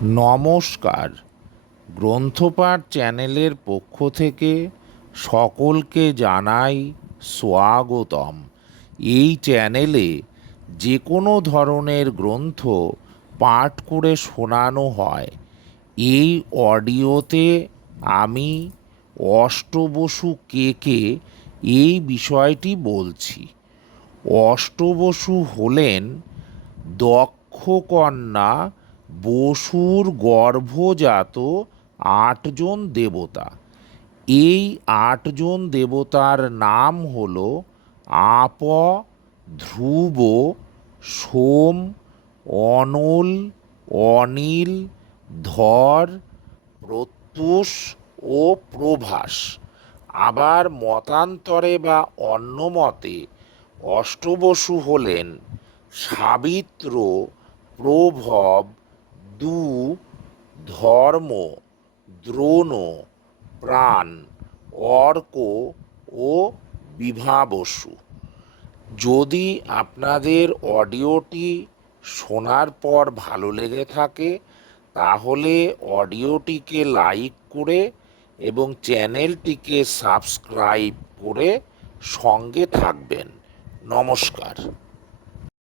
নমস্কার। গ্রন্থপাঠ চ্যানেলের পক্ষ থেকে সকলকে জানাই স্বাগতম। এই চ্যানেলে যে কোনো ধরনের গ্রন্থ পাঠ করে শোনানো হয়। এই অডিওতে আমি অষ্টবসু কে এই বিষয়টি বলছি। অষ্টবসু হলেন দক্ষকন্যা বসুর গর্ভজাত ৮ জন দেবতা। এই ৮ জন দেবতার নাম হল আপ, ধ্রুব, সোম, অনল, অনিল, ধর, প্রত্যুষ ও প্রভাস। আবার মতান্তরে বা অন্য মতে অষ্টবসু হলেন সাবিত্র, প্রভব, দু, ধর্ম, দ্রোণ, প্রাণ, অর্ক ও বিভাবসু। যদি আপনাদের অডিওটি শোনার পর ভালো লেগে থাকে তাহলে অডিওটিকে লাইক করে এবং চ্যানেলটিকে সাবস্ক্রাইব করে সঙ্গে থাকবেন। নমস্কার।